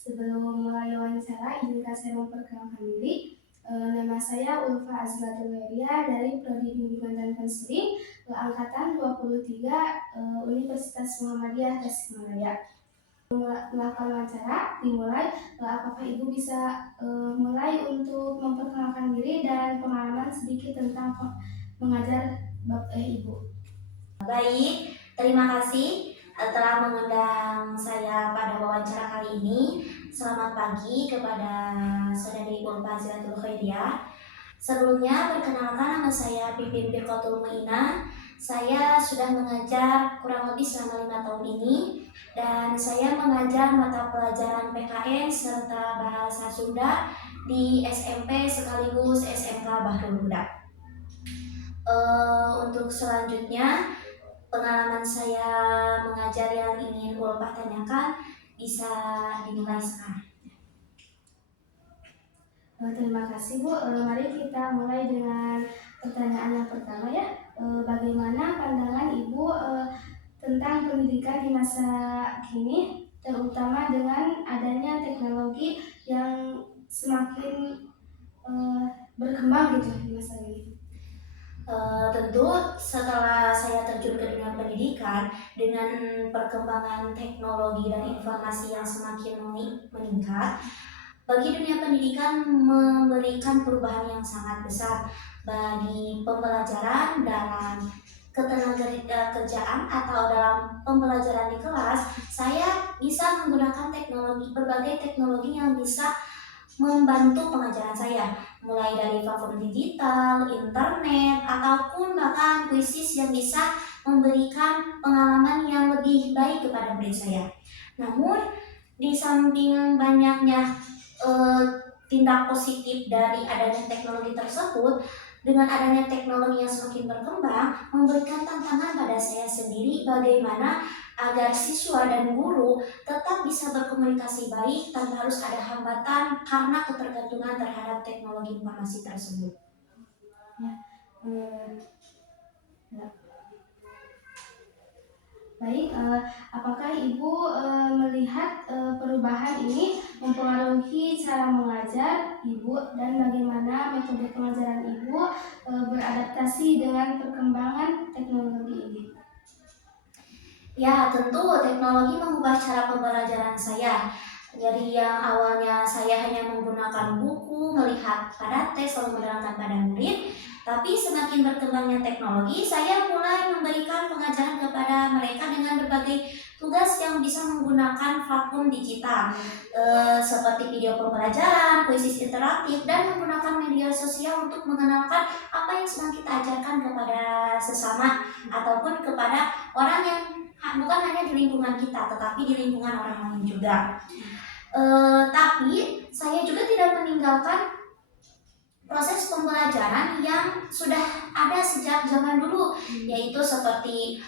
Sebelum mulai wawancara, izinkan saya memperkenalkan diri. Nama saya Ulfa Azlatul Weria dari Prodi Bimbingan dan Konseling angkatan 23 Universitas Muhammadiyah Tasikmalaya. Melakukan wawancara dimulai, apakah Ibu bisa mulai untuk memperkenalkan diri dan pengalaman sedikit tentang mengajar Ibu? Baik, terima kasih telah mengundang saya pada wawancara kali ini. Selamat pagi kepada saudari Ulfa Azlatul Khairiyah. Sebelumnya, perkenalkan nama saya Pipin Birkotul Muina. Saya sudah mengajar kurang lebih selama 5 tahun ini dan saya mengajar mata pelajaran PKN serta bahasa Sunda di SMP sekaligus SMK Bahrul Huda. Untuk selanjutnya, pengalaman saya mengajar yang ingin Ulfa tanyakan bisa dimulai sekarang. Terima kasih Bu. Mari kita mulai dengan pertanyaan yang pertama ya. Bagaimana pandangan Ibu tentang pendidikan di masa kini, terutama dengan adanya teknologi yang semakin berkembang gitu di masa ini? Tentu setelah saya terjun ke dunia pendidikan dengan perkembangan teknologi dan informasi yang semakin meningkat, bagi dunia pendidikan memberikan perubahan yang sangat besar bagi pembelajaran dalam ketenagakerjaan atau dalam pembelajaran di kelas. Saya bisa menggunakan berbagai teknologi yang bisa membantu pengajaran saya, mulai dari platform digital, internet, ataupun bahkan kuisis yang bisa memberikan pengalaman yang lebih baik kepada murid saya. Namun, di samping banyaknya tindak positif dari adanya teknologi tersebut, dengan adanya teknologi yang semakin berkembang, memberikan tantangan pada saya sendiri bagaimana agar siswa dan guru tetap bisa berkomunikasi baik tanpa harus ada hambatan karena ketergantungan terhadap teknologi informasi tersebut. Ya. Baik, apakah Ibu melihat perubahan ini mempengaruhi cara mengajar Ibu dan bagaimana metode pengajaran Ibu beradaptasi dengan perkembangan teknologi ini? Ya, tentu teknologi mengubah cara pembelajaran saya. Jadi yang awalnya saya hanya menggunakan buku, melihat pada tes, lalu menerangkan pada murid, tapi semakin berkembangnya teknologi, saya mulai memberikan pengajaran kepada mereka dengan berbagai tugas yang bisa menggunakan platform digital, seperti video pembelajaran, kuisis interaktif, dan menggunakan media sosial untuk mengenalkan apa yang sedang kita ajarkan kepada sesama ataupun kepada orang yang bukan hanya di lingkungan kita, tetapi di lingkungan orang lain juga. Tapi saya juga tidak meninggalkan proses pembelajaran yang sudah ada sejak zaman dulu, yaitu seperti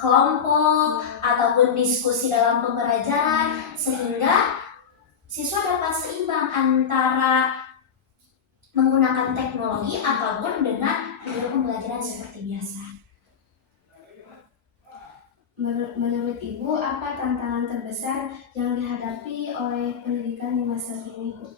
kelompok ataupun diskusi dalam pembelajaran, sehingga siswa dapat seimbang antara menggunakan teknologi ataupun dengan video pembelajaran seperti biasa. Menurut Ibu, apa tantangan terbesar yang dihadapi oleh pendidikan di masa kini, Bu?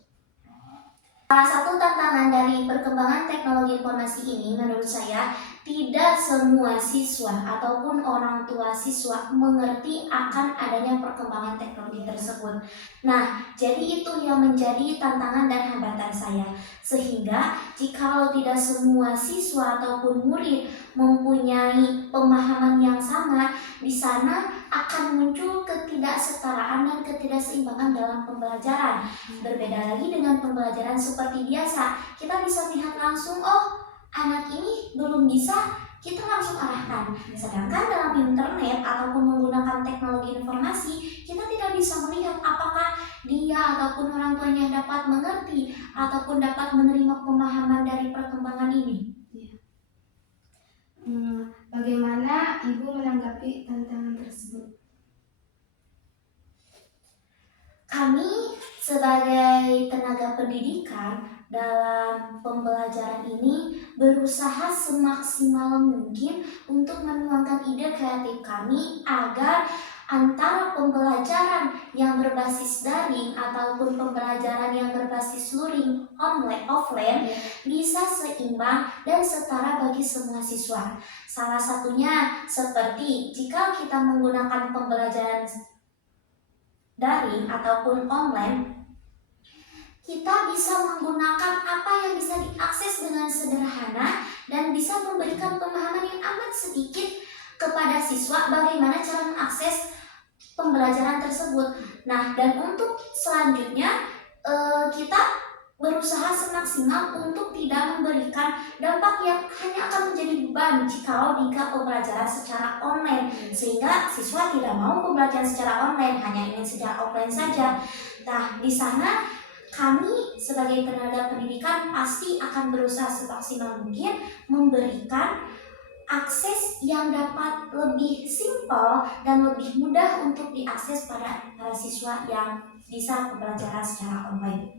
Salah satu tantangan dari perkembangan teknologi informasi ini menurut saya, tidak semua siswa ataupun orang tua siswa mengerti akan adanya perkembangan teknologi tersebut. Nah, jadi itu yang menjadi tantangan dan hambatan saya. Sehingga jikalau tidak semua siswa ataupun murid mempunyai pemahaman yang sama, di sana akan muncul ketidaksetaraan dan ketidakseimbangan dalam pembelajaran. Berbeda lagi dengan pembelajaran seperti biasa, kita bisa lihat langsung, oh anak ini belum bisa, kita langsung arahkan. Sedangkan dalam internet ataupun menggunakan teknologi informasi, kita tidak bisa melihat apakah dia ataupun orang tuanya dapat mengerti ataupun dapat menerima pemahaman dari perkembangan ini. Bagaimana Ibu menanggapi tantangan tersebut? Kami sebagai tenaga pendidikan dalam pembelajaran ini berusaha semaksimal mungkin untuk menuangkan ide kreatif kami agar antara pembelajaran yang berbasis daring ataupun pembelajaran yang berbasis luring online offline bisa seimbang dan setara bagi semua siswa. Salah satunya seperti jika kita menggunakan pembelajaran daring ataupun online, kita bisa menggunakan apa yang bisa diakses dengan sederhana dan bisa memberikan pemahaman yang amat sedikit kepada siswa bagaimana cara mengakses pembelajaran tersebut. Nah, dan untuk selanjutnya kita berusaha semaksimal untuk tidak memberikan dampak yang hanya akan menjadi beban jika pembelajaran secara online, sehingga siswa tidak mau pembelajaran secara online, hanya ingin secara offline saja. Nah, di sana kami sebagai tenaga pendidikan pasti akan berusaha semaksimal mungkin memberikan akses yang dapat lebih simpel dan lebih mudah untuk diakses pada para siswa yang bisa pembelajaran secara online.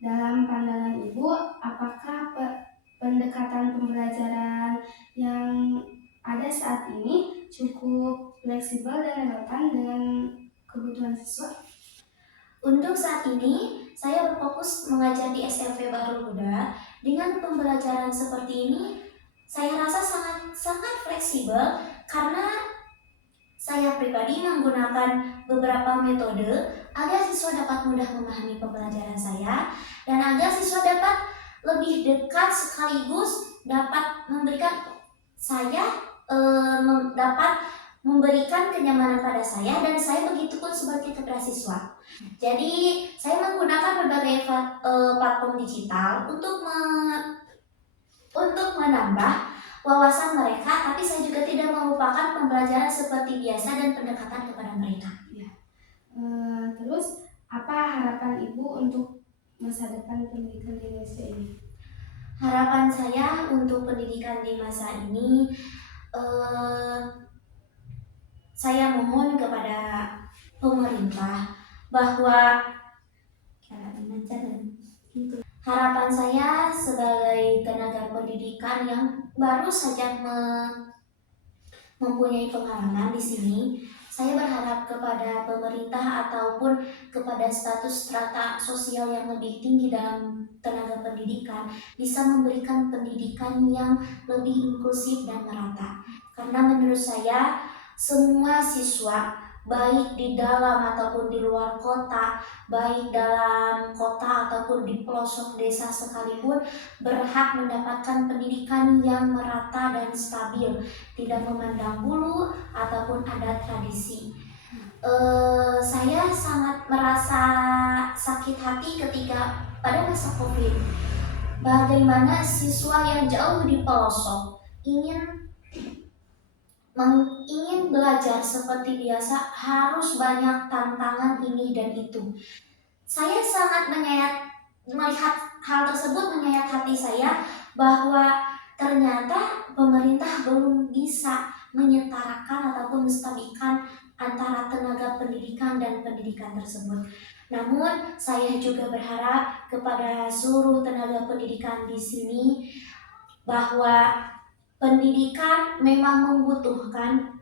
Dalam pandangan Ibu, apakah pendekatan pembelajaran yang ada saat ini cukup fleksibel dan relevan dengan kebutuhan siswa? Untuk saat ini, saya berfokus mengajar di SMP Bahrul Huda. Dengan pembelajaran seperti ini, saya rasa sangat fleksibel karena saya pribadi menggunakan beberapa metode agar siswa dapat mudah memahami pembelajaran saya dan agar siswa dapat lebih dekat sekaligus dapat memberikan memberikan kenyamanan pada saya dan saya begitu pun sebagai kepada siswa. Jadi saya menggunakan berbagai platform digital untuk menambah wawasan mereka, tapi saya juga tidak melupakan pembelajaran seperti biasa dan pendekatan kepada mereka. Terus apa harapan Ibu untuk masa depan pendidikan di Indonesia ini? Harapan saya untuk pendidikan di masa ini, saya mohon kepada pemerintah bahwa harapan saya sebagai tenaga pendidikan yang baru saja mempunyai pengalaman di sini, saya berharap kepada pemerintah ataupun kepada status strata sosial yang lebih tinggi dalam tenaga pendidikan bisa memberikan pendidikan yang lebih inklusif dan merata. Karena menurut saya semua siswa baik di dalam ataupun di luar kota, baik dalam kota ataupun di pelosok desa sekalipun berhak mendapatkan pendidikan yang merata dan stabil, tidak memandang bulu ataupun adat tradisi. Saya sangat merasa sakit hati ketika pada masa COVID, bagaimana siswa yang jauh di pelosok ingin belajar seperti biasa harus banyak tantangan ini dan itu. Saya sangat melihat hal tersebut menyayat hati saya bahwa ternyata pemerintah belum bisa menyetarakan ataupun menstabilkan antara tenaga pendidikan dan pendidikan tersebut. Namun saya juga berharap kepada seluruh tenaga pendidikan di sini bahwa pendidikan memang membutuhkan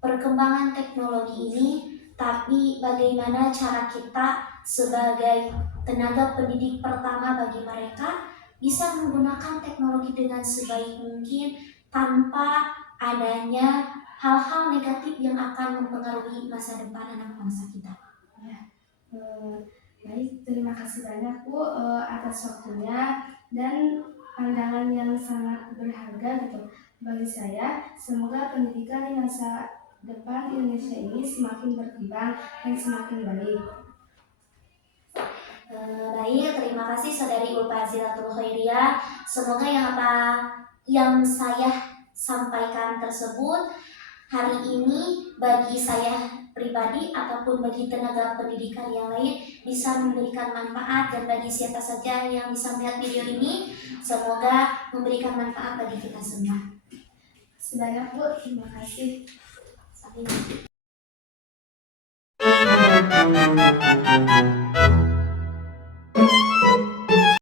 perkembangan teknologi ini, tapi bagaimana cara kita sebagai tenaga pendidik pertama bagi mereka bisa menggunakan teknologi dengan sebaik mungkin tanpa adanya hal-hal negatif yang akan mempengaruhi masa depan anak bangsa kita. Baik, terima kasih banyak Bu atas waktunya dan pandangan yang sangat berharga gitu bagi saya. Semoga pendidikan di masa depan Indonesia ini semakin berkembang dan semakin baik. Baik, terima kasih Saudari Ulfa Azilatul Khairiyah. Semoga yang saya sampaikan tersebut hari ini bagi saya pribadi ataupun bagi tenaga pendidikan yang lain bisa memberikan manfaat, dan bagi siapa saja yang bisa melihat video ini semoga memberikan manfaat bagi kita semua. Sebanyak Bu, terima kasih. Sampai jumpa.